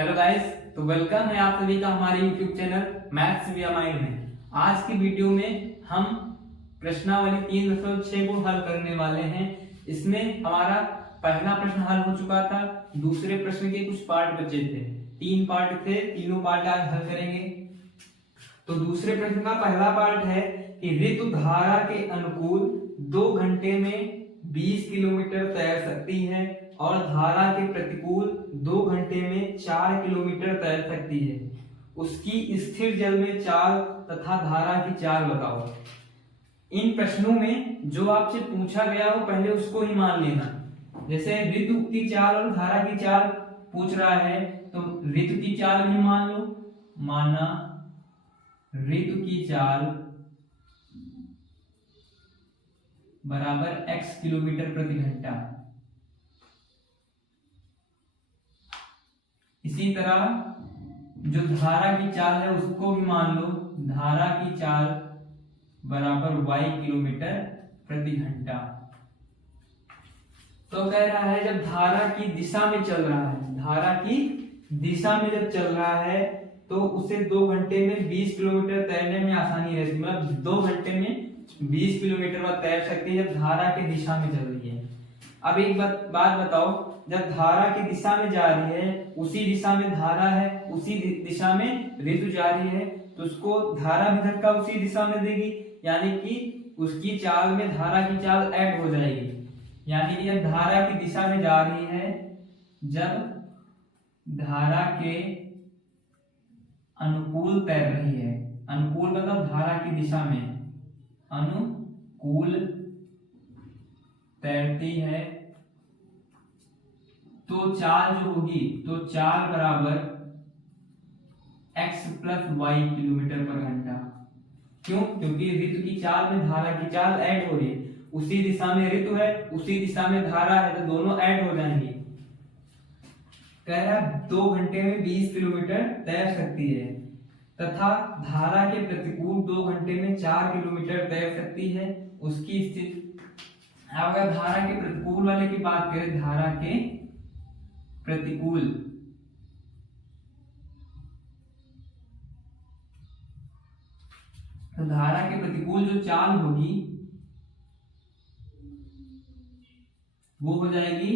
Hello guys, तो welcome है आप सभी का हमारे YouTube channel maths with mind में। आज की वीडियो में हम प्रश्नावली 3.6 को हल करने वाले हैं। इसमें हमारा पहला प्रश्न हल हो चुका था, दूसरे प्रश्न के कुछ पार्ट बचे थे। 3 पार्ट थे, तीनों पार्ट आज हल करेंगे। तो दूसरे प्रश्न का पहला पार्ट है कि ऋतु धारा के अनुकूल 2 घंटे में 20 किलोमीटर तैर सकती है और धारा के प्रतिकूल 2 घंटे में 4 किलोमीटर तैर सकती है। उसकी स्थिर जल में चाल तथा धारा की चाल बताओ। इन प्रश्नों में जो आपसे पूछा गया हो पहले उसको ही मान लेना। जैसे ऋतु की चाल और धारा की चाल पूछ रहा है तो ऋतु की चाल भी मान लो। माना ऋतु की चाल बराबर x किलोमीटर प्रति घंटा। इसी तरह जो धारा की चाल है उसको भी मान लो। धारा की चाल बराबर y किलोमीटर प्रति घंटा। तो कह रहा है जब धारा की दिशा में चल रहा है, धारा की दिशा में जब चल रहा है तो उसे 2 घंटे में 20 किलोमीटर तैरने में आसानी रहती है। मतलब 2 घंटे में 20 किलोमीटर वह तैर सकती है जब धारा की दिशा में चल रही है। अब एक बात बताओ, जब धारा की दिशा में जा रही है, उसी दिशा में धारा है, उसी दिशा में ऋतु जा रही है, तो उसको धारा भी धक्का उसी दिशा में देगी, यानी कि उसकी चाल में धारा की चाल ऐड हो जाएगी। यानी कि जब धारा की दिशा में जा रही है, जब धारा के अनुकूल तैर रही है, अनुकूल मतलब धारा की दिशा में अनुकूल तैरती है, तो चाल जो होगी, तो चाल बराबर x प्लस वाई किलोमीटर पर घंटा। क्यों? क्योंकि ऋतु की चाल में धारा की चाल ऐड हो रही है। उसी दिशा में ऋतु है, उसी दिशा में धारा है, तो दोनों ऐड हो जाएंगे। कह रहा है 2 घंटे में 20 किलोमीटर तैर सकती है तथा धारा के प्रतिकूल 2 घंटे में 4 किलोमीटर तैर सकती है। उसकी स्थिति, अगर धारा के प्रतिकूल वाले की बात करें, धारा के प्रतिकूल, तो धारा के प्रतिकूल जो चाल होगी वो हो जाएगी।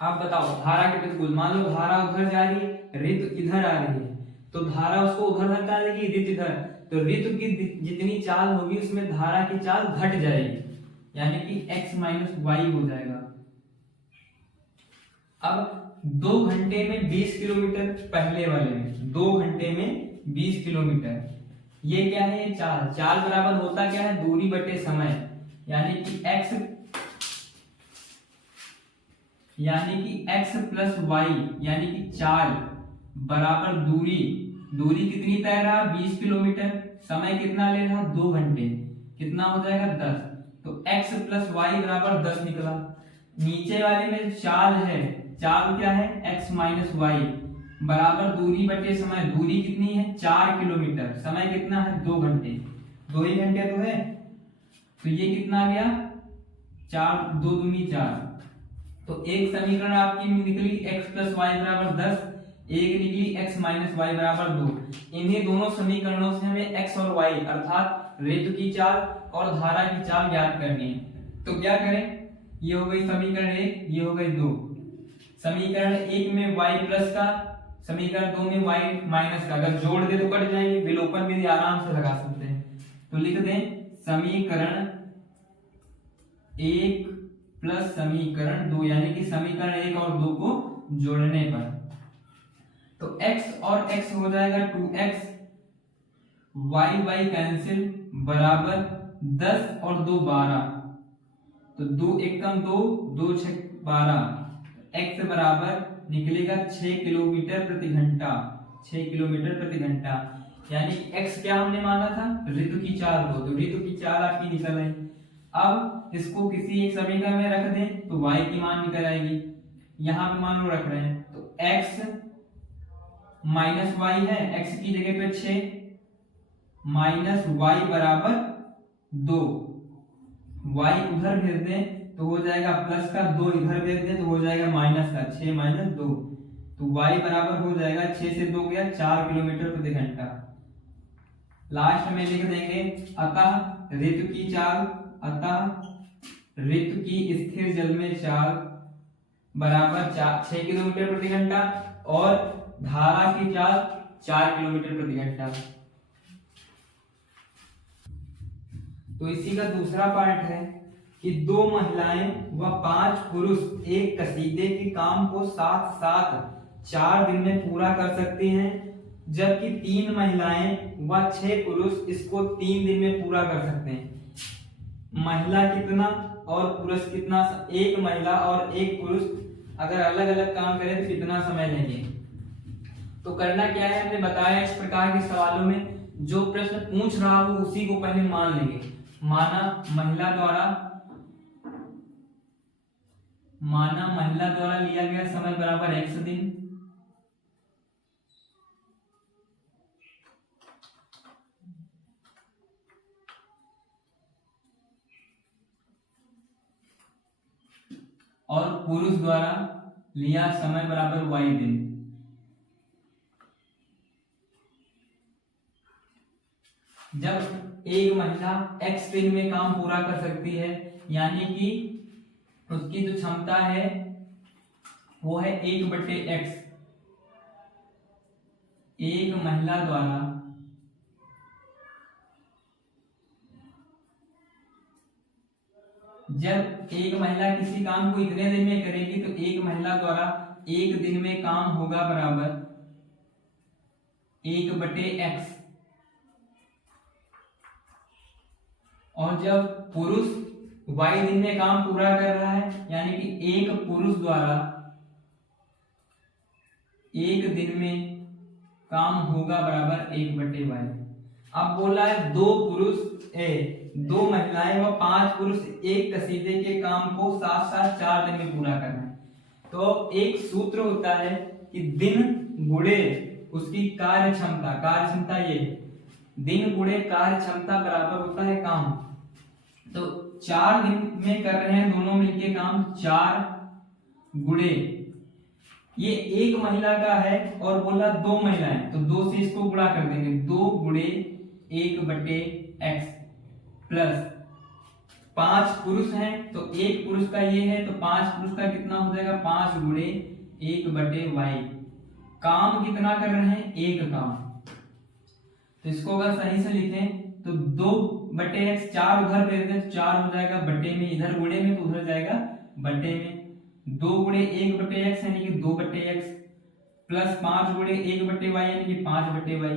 आप बताओ, धारा के प्रतिकूल, मान लो धारा उधर जा रही है, ऋतु इधर आ रही है, तो धारा उसको उधर धक्का देगी, ऋतु इधर, तो ऋतु की जितनी चाल होगी उसमें धारा की चाल घट जाएगी, यानी कि x माइनस वाई हो जाएगा। अब 2 घंटे में 20 किलोमीटर, पहले वाले में 2 घंटे में 20 किलोमीटर, ये क्या है? ये चाल। चाल बराबर होता क्या है? दूरी बटे समय, यानी कि x प्लस वाई, यानी कि चाल बराबर दूरी। दूरी कितनी तय रहा? 20 किलोमीटर। समय कितना ले रहा? 2 घंटे। कितना हो जाएगा? 10। तो x प्लस वाई बराबर 10 निकला। नीचे वाले में चाल है, चाल क्या है? x माइनस वाई बराबर दूरी बटे समय। दूरी कितनी है? 4 किलोमीटर। समय कितना है? 2 घंटे। 2 ही घंटे तो है, तो ये कितना गया? 4, 2 दूनी 4। तो एक समीकरण आपकी निकली x प्लस वाई बराबर 10, एक निकली x माइनस वाई बराबर 2। इन्हीं दोनों समीकरणों से हमें x और y अर्थात ऋतु की चाल और धारा की चाल ज्ञात करनी है। तो क्या करें? ये हो गई समीकरण 1, ये हो गई 2। समीकरण 1 में y प्लस का, समीकरण 2 में y माइनस का, अगर जोड़ दे तो कट जाएंगे, विलोपन भी आराम से लगा सकते हैं। तो लिख दें समीकरण 1 प्लस समीकरण 2, यानी कि समीकरण 1 और 2 को जोड़ने पर तो x और x हो जाएगा 2x, y कैंसिल, बराबर 10 और 2 12, तो 2 एकम 2, 2 6 12, x बराबर निकलेगा 6 किलोमीटर प्रति घंटा। 6 किलोमीटर प्रति घंटा, यानी x क्या हमने माना था? ऋतु की चाल को, तो ऋतु की चाल आपकी निकल आई। अब इसको किसी एक समीकरण में रख दें तो y की मान निकल आएगी। यहां पे मान लो रख रहे हैं, तो x माइनस वाई है, x की जगह पे 6 माइनस वाई बराबर 2। y उधर भेज दें तो हो जाएगा प्लस का, 2 इधर भेज दें तो हो जाएगा माइनस का, 6 माइनस 2, तो y बराबर हो जाएगा 6 से 2 गया 4 किलोमीटर प्रति घंटा। लास्ट में लिख देंगे अतः ऋतु की चाल, अतः ऋतु की स्थिर जल में चाल बराबर 6 किलोमीटर प्रति घंटा और धारा की चाल 4 किलोमीटर प्रति घंटा। तो इसी का दूसरा पार्ट है कि 2 महिलाएं व 5 पुरुष एक कसीदे के काम को साथ साथ 4 दिन में पूरा कर सकते हैं, जबकि 3 महिलाएं व 6 पुरुष इसको 3 दिन में पूरा कर सकते हैं। महिला कितना और पुरुष कितना, एक महिला और एक पुरुष अगर अलग अलग काम करें तो कितना समय लेंगे। तो करना क्या है, हमने बताया इस प्रकार के सवालों में जो प्रश्न पूछ रहा हो उसी को पहले मान लेंगे। माना महिला द्वारा लिया गया समय बराबर x दिन, और पुरुष द्वारा लिया समय बराबर y दिन। जब एक महिला x दिन में काम पूरा कर सकती है, यानी कि उसकी जो क्षमता है वो है 1/x। एक महिला द्वारा जब एक महिला किसी काम को इतने दिन में करेगी तो एक महिला द्वारा एक दिन में काम होगा बराबर 1/x। और जब पुरुष y दिन में काम पूरा कर रहा है, यानी कि एक पुरुष द्वारा एक दिन में काम होगा बराबर 1/y। अब बोला है 2 महिलाएं व 5 पुरुष एक कसीदे के काम को साथ साथ 4 दिन में पूरा करना है। तो एक सूत्र होता है कि दिन गुणे उसकी कार्य क्षमता, ये दिन गुणे कार्य क्षमता बराबर होता है काम। तो 4 दिन में कर रहे हैं दोनों मिलके काम, 4 गुणे ये एक महिला का है और बोला 2 महिलाएं, तो 2 से इसको गुणा कर देंगे, 2 गुणे 1/x प्लस 5 पुरुष हैं तो एक पुरुष का ये है, तो 5 पुरुष का कितना हो जाएगा 5 गुणे 1/y। काम कितना कर रहे हैं, एक काम। तो इसको अगर सही से लिखें तो 2/x, 4 उधर दे दें 4 हो जाएगा बटे में, इधर गुणे में तो उधर जाएगा बटे में। 2 गुणे 1/x यानी कि 2/x प्लस 5 गुणे 1/y यानी कि 5/y।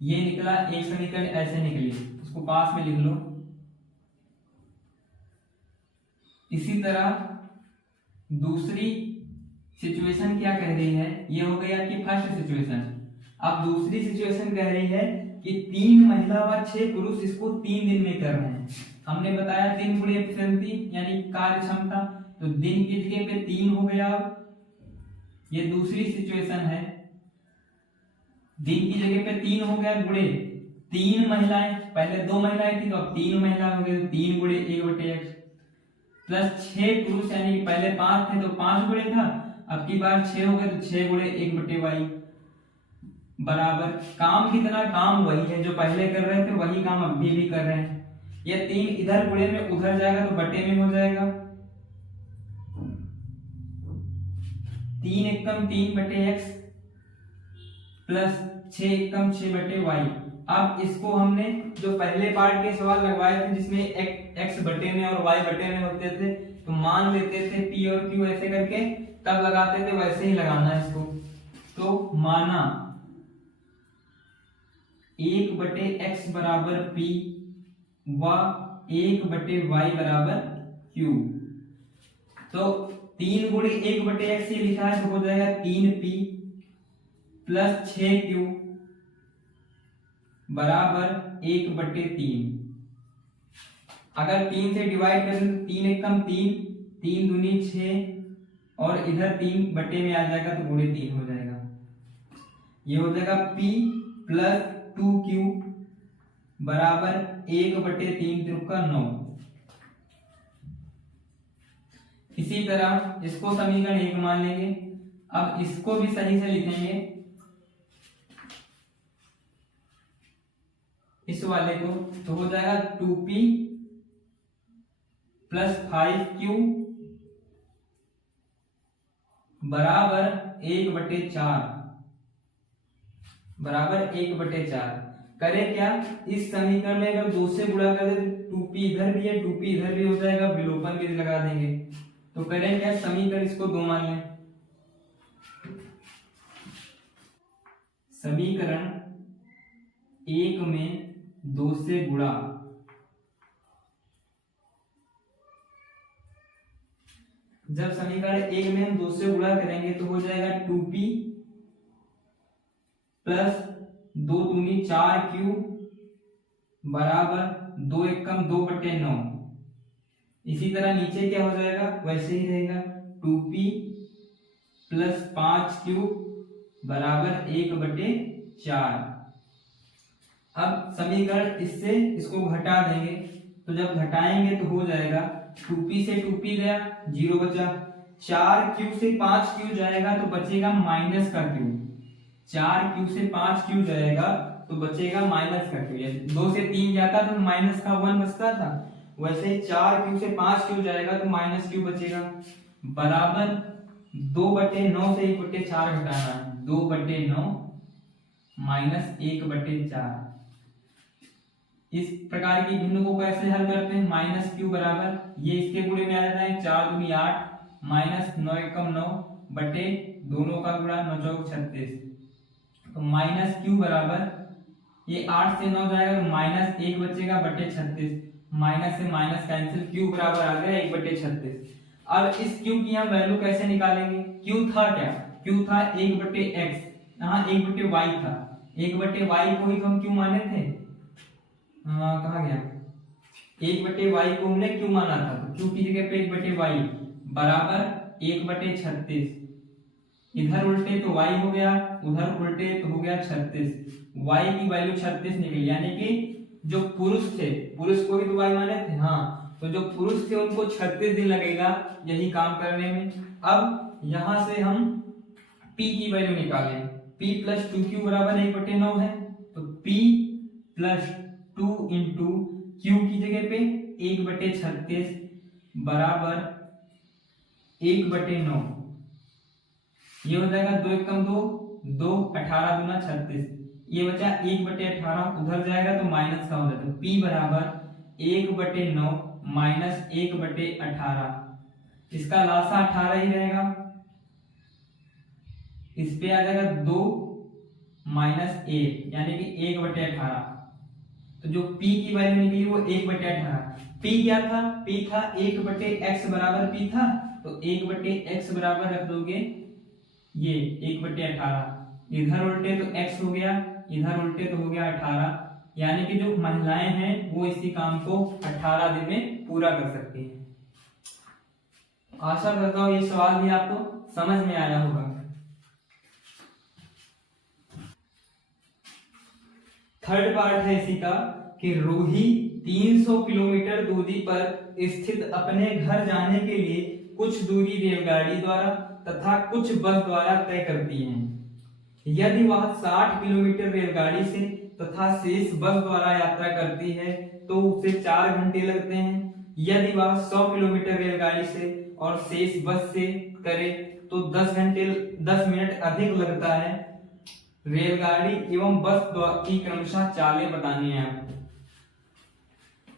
ये निकला एक समीकरण ऐसे निकली, उसको पास में लिख लो। इसी तरह दूसरी सिचुएशन क्या कह रही है, ये हो गई आपकी फर्स्ट सिचुएशन। अब दूसरी सिचुएशन कह रही है कि 3 महिला व 6 पुरुष इसको 3 दिन में कर रहे हैं। हमने बताया 3 गुणे एफिशिएंसी यानी कार्य क्षमता, तो दिन की जगह पे 3 हो गया। ये दूसरी सिचुएशन है, दिन की जगह पे 3 हो गया गुणे 3 महिलाएं, पहले 2 महिलाएं थी तो अब 3 महिला हो गए, तो 3 गुणे 1/x प्लस 6 पुरुष यानी कि पहले 5 थे तो 5 गुणे था, अब की बार 6 हो गए तो 6 गुणे 1/y बराबर काम कितना, काम वही है जो पहले कर रहे थे, वही काम अभी भी कर रहे हैं। ये 3 इधर गुणे में उधर जाएगा तो बटे में हो जाएगा, 3 एकम 3/x प्लस 6 एकम 6/y। अब इसको हमने जो पहले पार्ट के सवाल लगवाए थे जिसमें x बटे में और y बटे में होते थे, तो मान लेते थे p और q ऐसे करके, तब लगाते थे, वैसे ही लगाना है इसको। तो माना 1/x बराबर p व 1/y बराबर q। तो 3 गुणे 1/x ये लिखा है तो हो जाएगा 3p प्लस 6q बराबर 1/3। अगर 3 से डिवाइड करें तो 3 एकम 3, 3 दूनी 6 और इधर 3 बटे में आ जाएगा तो गुणे 3 हो जाएगा। ये हो जाएगा p प्लस 2q बराबर 1/3 त्रिका 9। इसी तरह इसको समीकरण 1 मान लेंगे। अब इसको भी सही से लिखेंगे, इस वाले को, तो हो जाएगा 2p प्लस 5q बराबर 1/4, बराबर 1/4। करें क्या, इस समीकरण में अगर 2 से गुणा कर दे तो 2p इधर भी है 2p इधर भी हो जाएगा, विलोपन भी लगा देंगे। तो करें क्या, समीकरण इसको 2 मान लें। समीकरण 1 में 2 से गुणा, जब समीकरण 1 में हम 2 से गुणा करेंगे तो हो जाएगा 2p प्लस 2 दूनी 4q बराबर 2 एकम 2/9। इसी तरह नीचे क्या हो जाएगा, वैसे ही रहेगा 2p प्लस 5q बराबर 1/4। अब समीकरण इससे इसको घटा देंगे, तो जब घटाएंगे तो हो जाएगा 2p से 2p गया 0 बचा, 4q से 5q जाएगा तो बचेगा माइनस का q, 4q से 5q जाएगा तो बचेगा माइनस का q। 2 से 3 जाता तो माइनस का 1 बचता था, वैसे 4q से 5q जाएगा तो माइनस q बचेगा, बराबर 2/9 से 1/4 घटाना, 2/9 माइनस 1/4। इस प्रकार की भिन्न को कैसे हल करते हैं, माइनस q बराबर, ये इसके गुणे में आ जाता है 4 दूनी 8 माइनस 9 एकम 9 बटे दोनों का गुणा 9 चौक 36, तो माइनस q बराबर, ये 8 से 9 जाएगा तो माइनस 1 बचेगा बटे 36, माइनस से माइनस कैंसिल, q बराबर आ गया 1/36। अब इस q की हम वैल्यू कैसे निकालेंगे, q था क्या, q था 1/x, यहाँ 1/y था, 1/y को ही तो हम q माने थे, कहा गया, 1/y को हमने q माना था, तो q की जगह पे 1/y बराबर 1/36, इधर उल्टे तो y हो गया, उधर उल्टे तो हो गया 36, y की वैल्यू 36 निकली, यानी कि जो पुरुष थे, पुरुष को ही तो y माने थे, हाँ, तो जो पुरुष थे उनको 36 दिन लगेगा यही काम करने में। अब यहां से हम p की वैल्यू निकालें, p प्लस 2q बराबर 1/9 है, तो p प्लस 2 इंटू q की जगह पे 1/36 बराबर 1/9, ये हो जाएगा 2 एकम 2 2 18 दूना 36, ये बचा 1/18, उधर जाएगा तो माइनस का हो जाता है, p बराबर 1/9 माइनस 1/18, इसका लासा 18 ही रहेगा, इस पे आ जाएगा 2 माइनस 1 यानी कि 1/18, तो जो p की वैल्यू निकली वो 1/18। p क्या था, p था 1/x बराबर p था, तो 1/x बराबर रख दोगे ये 1/18, इधर उल्टे तो x हो गया, इधर उल्टे तो हो गया 18, यानी कि जो महिलाएं हैं वो इसी काम को 18 दिन में पूरा कर सकती हैं। आशा करता हूँ ये सवाल भी आपको समझ में आया होगा। थर्ड पार्ट है इसी का कि रूही 300 किलोमीटर दूरी पर स्थित अपने घर जाने के लिए कुछ दूरी रेलगाड़ी द्वारा तथा कुछ बस द्वारा तय करती है। यदि वह 60 किलोमीटर रेलगाड़ी से तथा शेष बस द्वारा यात्रा करती है तो उसे 4 घंटे लगते हैं। यदि वह 100 किलोमीटर रेलगाड़ी से और शेष बस से करे तो 10 मिनट अधिक लगता है। रेलगाड़ी एवं बस की क्रमशः चालें बतानी है आपको।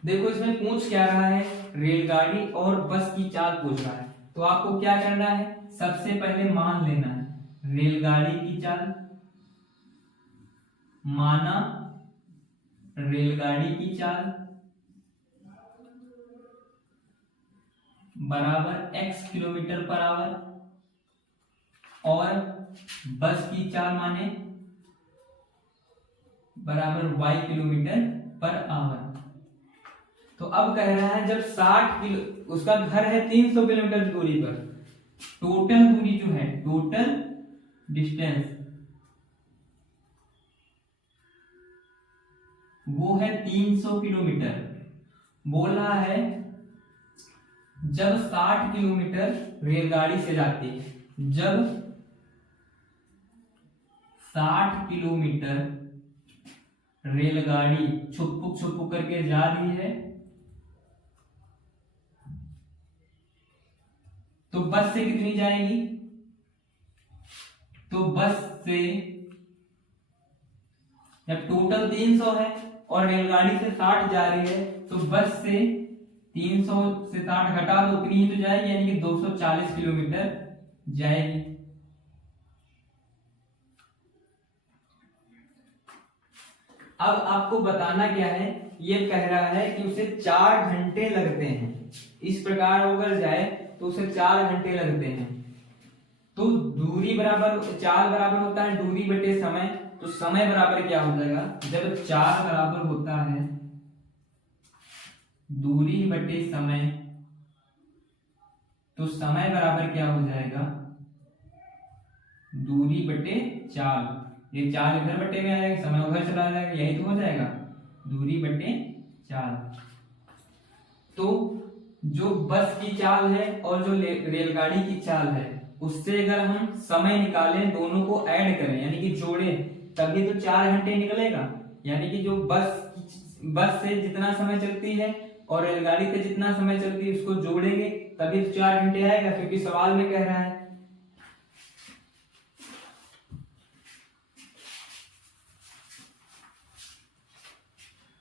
देखो इसमें पूछ क्या रहा है, रेलगाड़ी और बस की चाल पूछ रहा है, तो आपको क्या करना है, सबसे पहले मान लेना है रेलगाड़ी की चाल, माना रेलगाड़ी की चाल बराबर x किलोमीटर पर आवर, और बस की चाल माने बराबर y किलोमीटर पर आवर। तो अब कह रहा है जब 60 किलो, उसका घर है 300 किलोमीटर दूरी पर, टोटल दूरी जो है, टोटल डिस्टेंस वो है 300 किलोमीटर। बोल रहा है जब 60 किलोमीटर रेलगाड़ी से जाती है, जब 60 किलोमीटर रेलगाड़ी छुपुक छुपुक करके जा रही है, तो बस से कितनी जाएगी? तो बस से जब टोटल 300 है और रेलगाड़ी से 60 जा रही है, तो बस से 300 से 60 घटा दो, उतनी ही तो जाएगी, यानी कि 240 किलोमीटर जाएगी। अब आपको बताना क्या है, ये कह रहा है कि उसे 4 घंटे लगते हैं। इस प्रकार अगर जाए तो उसे 4 घंटे लगते हैं। तो दूरी बराबर, चाल बराबर होता है दूरी बटे समय, तो समय बराबर क्या हो जाएगा? जब चाल बराबर होता है दूरी बटे समय, तो समय बराबर क्या हो जाएगा? दूरी बटे चाल। ये चाल इधर बटे में आएगा, समय उधर चला जाएगा, यही तो हो जाएगा दूरी बटे चाल। तो जो बस की चाल है और जो रेलगाड़ी की चाल है, उससे अगर हम समय निकालें, दोनों को ऐड करें यानी कि जोड़ें, तभी तो 4 घंटे निकलेगा। यानी कि जो बस से जितना समय चलती है और रेलगाड़ी से जितना समय चलती है, उसको जोड़ेंगे तभी 4 घंटे आएगा, क्योंकि सवाल में कह रहा है।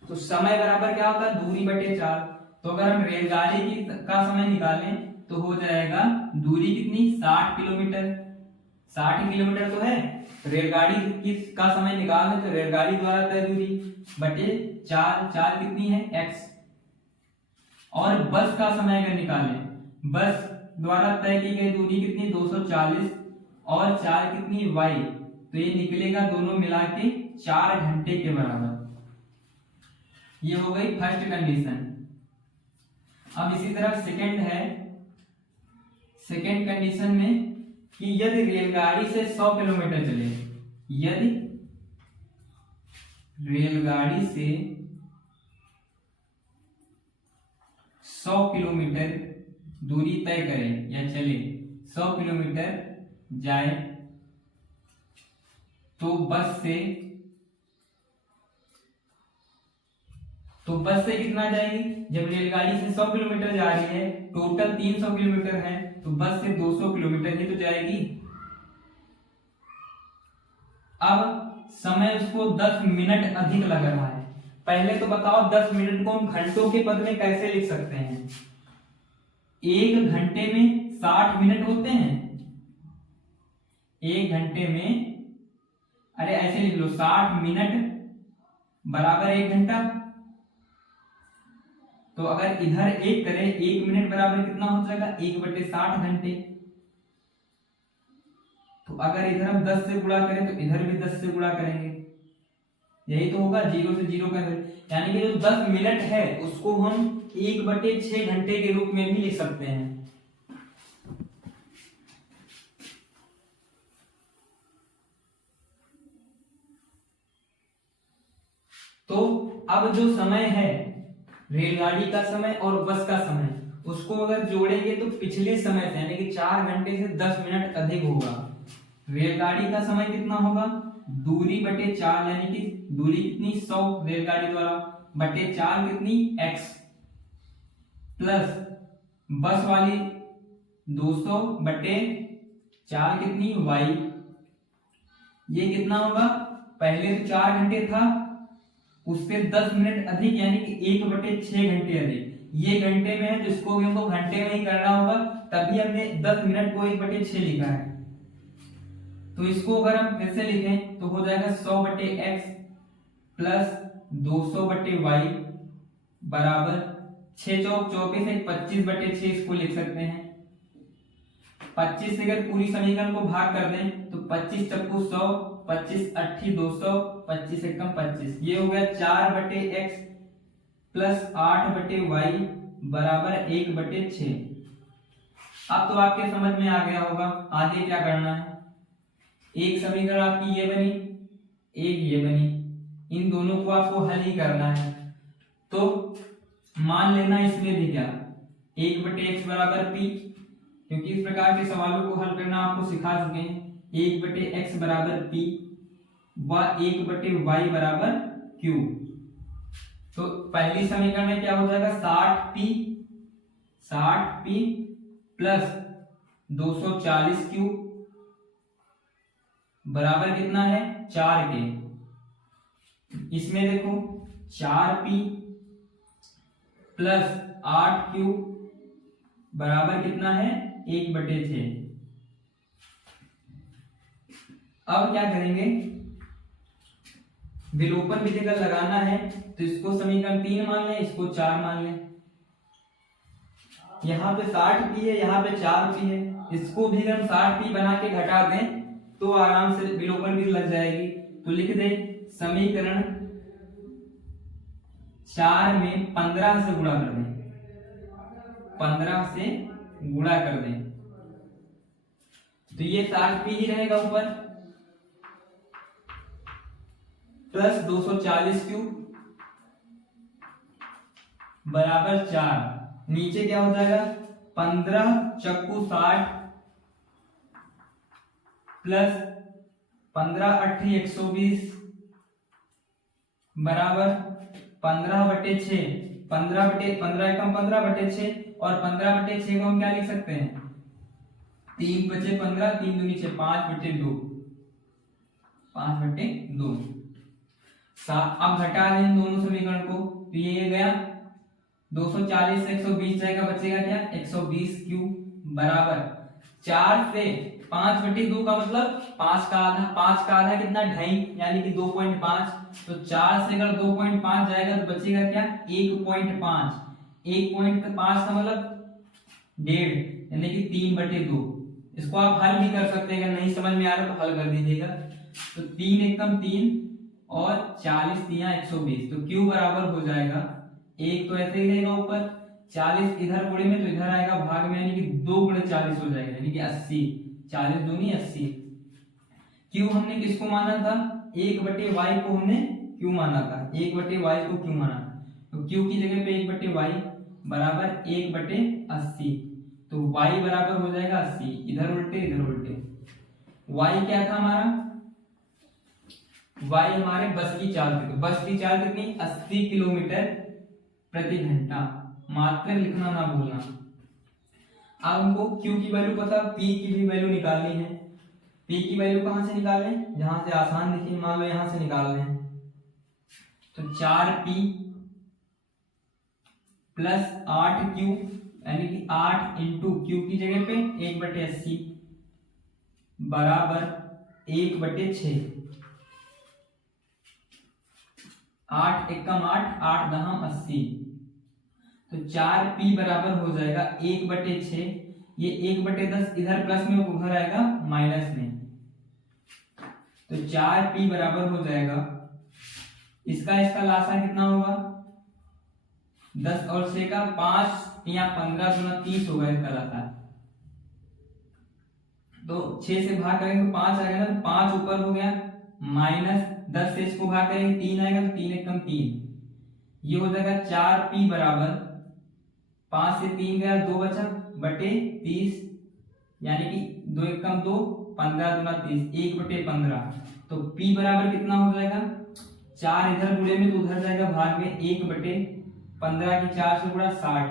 तो समय बराबर क्या होता है? दूरी बटे चाल। तो अगर हम रेलगाड़ी का समय निकालें तो हो जाएगा दूरी कितनी? 60 किलोमीटर। 60 किलोमीटर तो है, रेलगाड़ी का समय निकालें तो रेलगाड़ी द्वारा तय दूरी बटे चाल। चाल कितनी है? x। और बस का समय अगर निकालें, बस द्वारा तय की गई दूरी कितनी? 240, और चाल कितनी? y। तो ये निकलेगा दोनों मिला के 4 घंटे के बराबर। ये हो गई फर्स्ट कंडीशन। अब इसी तरह सेकंड है। सेकंड कंडीशन में कि यदि रेलगाड़ी से 100 किलोमीटर चले, यदि रेलगाड़ी से 100 किलोमीटर दूरी तय करें या चले, 100 किलोमीटर जाए, तो बस से कितना जाएगी? जब रेलगाड़ी से 100 किलोमीटर जा रही है, टोटल 300 किलोमीटर है, तो बस से 200 किलोमीटर ही तो जाएगी। अब समय उसको 10 मिनट अधिक लग रहा है। पहले तो बताओ 10 मिनट को हम घंटों के पद में कैसे लिख सकते हैं? 1 घंटे में 60 मिनट होते हैं। 1 घंटे में, अरे ऐसे लिख लो, 60 मिनट बराबर 1 घंटा। तो अगर इधर 1 करें, 1 मिनट बराबर कितना हो जाएगा? 1/60 घंटे। तो अगर इधर हम 10 से गुणा करें तो इधर भी 10 से गुणा करेंगे, यही तो होगा, 0 से 0 का। यानी कि जो 10 मिनट है उसको हम 1/6 घंटे के रूप में भी लिख सकते हैं। तो अब जो समय है, रेलगाड़ी का समय और बस का समय, उसको अगर जोड़ेंगे तो पिछले समय से यानी कि 4 घंटे से 10 मिनट अधिक होगा। रेलगाड़ी का समय कितना होगा? दूरी बटे 4, यानी कि दूरी कितनी? 100 रेलगाड़ी द्वारा, बटे 4 कितनी? x, प्लस बस वाली 200 बटे 4 कितनी? y। ये कितना होगा? पहले तो 4 घंटे था, उससे 10 मिनट अधिक, यानी कि 1/6 घंटे अधिक। ये घंटे में है, जिसको भी हमको घंटे में ही करना होगा, तभी हमने 10 मिनट को 1/6 लिखा है। तो इसको अगर हम फिर से लिखें तो हो जाएगा 100/x प्लस 200/y बराबर 6 चौक 24, 25/6 इसको लिख सकते हैं। 25 से अगर पूरी समीकरण को भाग कर दें तो 25 चक्कू 100, 25 8 200, 25 एकम 25। ये हो गया 4/x प्लस 8/y बराबर 1/6। अब तो आपके समझ में आ गया होगा आगे क्या करना है। एक समीकरण आपकी ये बनी, एक ये बनी, इन दोनों को आपको हल ही करना है। तो मान लेना इसमें भी क्या, 1/x बराबर p, क्योंकि इस प्रकार के सवालों को हल करना आपको सिखा चुके हैं। 1/x बराबर p, व 1/y बराबर q। तो पहली समीकरण में क्या हो जाएगा 60p प्लस 240q बराबर कितना है 4 के। इसमें देखो 4p प्लस 8q बराबर कितना है 1/6। अब क्या करेंगे, विलोपन विधि अगर लगाना है तो इसको समीकरण 3 मान लें, इसको 4 मान लें। यहाँ पे 60p है, यहाँ पे 4p है, इसको भी हम 60p बना के घटा दें तो आराम से विलोपन विधि लग जाएगी। तो लिख दे समीकरण 4 में 15 से गुणा कर दें, 15 से गुणा कर दें तो ये 60p ही रहेगा ऊपर प्लस 240q बराबर 4। नीचे क्या हो जाएगा 15 चक्कू 60 प्लस 15 8 120 बराबर 15/6। 15 एकम 15/6 और 15/6 को हम क्या लिख सकते हैं 3 बचे 15, 3 दूनी 6, 5/2, 5/2। अब घटा दें दोनों समीकरण को तो ये गया 240 से 120 जाएगा, बचेगा क्या 120q बराबर 4 से 5/2 का मतलब 5 का आधा, 5 का आधा कितना 2.5 यानी कि 2.5। तो 4 से अगर 2.5 जाएगा तो बचेगा क्या 1.5। 1.5 का मतलब 1.5 यानी कि 3/2। इसको आप हल भी कर सकते हैं, अगर नहीं समझ में आ रहा तो हल कर दीजिएगा। तो 3 एकम 3 और 40 3 120 तो q बराबर हो जाएगा 1 तो ऐसे ही रहेगा ऊपर, 40 इधर गुणे में तो इधर आएगा भाग में, यानी कि 2 × 40 हो जाएगा यानी कि 80। 40 दूनी 80। q हमने किसको माना था 1/y को हमने q माना था, 1/y को q माना। तो q की जगह पे 1/y बराबर 1/80 तो y बराबर हो जाएगा 80। इधर उल्टे इधर उल्टे। y क्या था हमारा y हमारे बस की चाल थी, तो बस की चाल कितनी 80 किलोमीटर प्रति घंटा। मात्रक लिखना ना भूलना। अब हमको q की वैल्यू पता, p की भी वैल्यू निकालनी है। p की वैल्यू कहां से निकालें, जहां से आसान दिखे, मान लो यहां से निकाल रहे हैं तो 4p प्लस 8q यानी कि 8 इंटू q की जगह पे 1/80 बराबर 1/6। 8 एकम 8, 8 दहम 80 तो 4p बराबर हो जाएगा 1/6। ये 1/10 इधर प्लस में उधर आएगा माइनस में, तो 4p बराबर हो जाएगा इसका लासा कितना होगा 10 और 6 का 5 या 15 गुना 30 होगा इसका लासा। तो 6 से भाग करेंगे तो 5 आएगा ना, तो 5 ऊपर हो गया माइनस 10 से इसको भाग करेंगे 3 आएगा तो 3 एकम 3। ये हो जाएगा 4p बराबर 5 से 3 गया 2 बचा बटे 30 यानी कि 2 एकम 2 15 दूना 30 1/15। तो p बराबर कितना हो जाएगा 4 इधर गुणे में तो उधर जाएगा भाग में 1/15 की 4 से गुणा 60।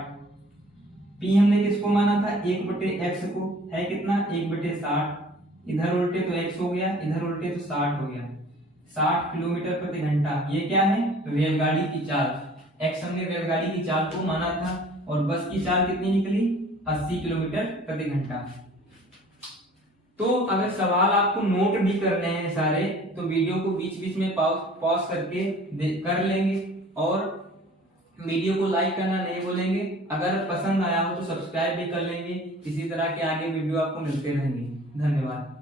p हमने किसको माना था 1/x को, है कितना 1/60। इधर उल्टे तो x हो गया, इधर उल्टे तो 60 हो गया। 60 किलोमीटर प्रति घंटा। ये क्या है रेलगाड़ी की चाल। x हमने रेलगाड़ी की चाल को माना था और बस की चाल कितनी निकली 80 किलोमीटर प्रति घंटा। तो अगर सवाल आपको नोट भी करने हैं सारे तो वीडियो को बीच बीच में पॉज करके कर लेंगे और वीडियो को लाइक करना नहीं भूलेंगे। अगर पसंद आया हो तो सब्सक्राइब भी कर लेंगे। इसी तरह के आगे वीडियो आपको मिलते रहेंगे। धन्यवाद।